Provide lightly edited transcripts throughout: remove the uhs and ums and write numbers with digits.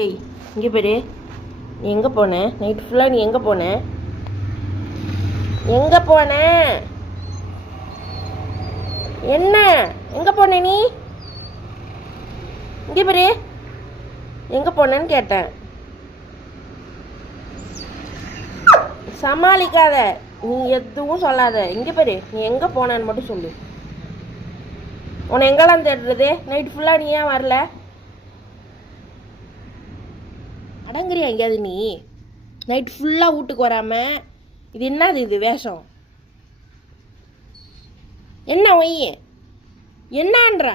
ஏய், இங்கே பாரு. நீ எங்கே போன நைட்டு ஃபுல்லாக? நீ எங்கே போன? எங்கே போன? என்ன எங்கே போன நீ? இங்கே பாரு. எங்கே போனேன்னு கேட்டேன். சமாளிக்காத, நீ எதுவும் சொல்லாத. இங்கே பாரு, நீ எங்கே போனேன்னு மட்டும் சொல்லு. உன்னை எங்கெல்லாம் தேடுறது? நைட்டு ஃபுல்லாக நீ ஏன் வரல? அடங்குறியா எங்கேயாவது நீ? நைட் ஃபுல்லாக வீட்டுக்கு வராமல் இது என்னது? இது வேஷம் என்ன? ஒய் என்னன்ற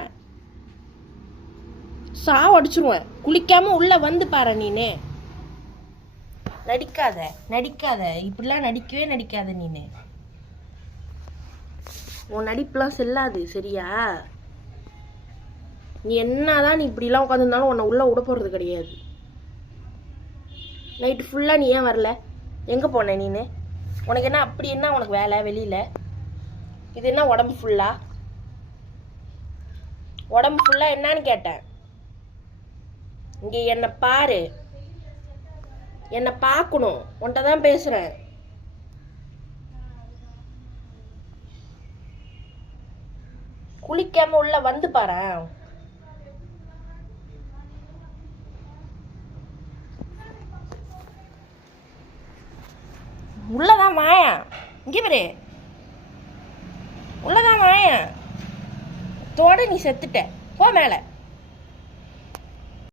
சாவடிச்சிருவேன். குளிக்காமல் உள்ளே வந்து பாரு. நீனு நடிக்காத நடிக்காத, இப்படிலாம் நடிக்கவே நடிக்காத. நீனு உன் நடிப்புலாம் செல்லாது, சரியா? நீ என்னதான் நீ இப்படிலாம் உட்காந்துருந்தாலும் உன்னை உள்ளே விட போகிறது கிடையாது. நைட்டு ஃபுல்லாக நீ ஏன் வரல? எங்கே போன நீனு? உனக்கு என்ன அப்படி என்ன உனக்கு வேலை வெளியில்? இது என்ன உடம்பு ஃபுல்லாக? உடம்பு ஃபுல்லாக என்னான்னு கேட்டேன். இங்கே என்னை பாரு, என்னை பார்க்கணும். உன்கிட்ட தான் பேசுகிறேன். குளிக்காமல் உள்ள வந்து பாரு. உள்ளதான் மாயா. இங்கே பாரு, உள்ளதான் மாயா. தோட நீ செத்துட்ட. போ மேலே.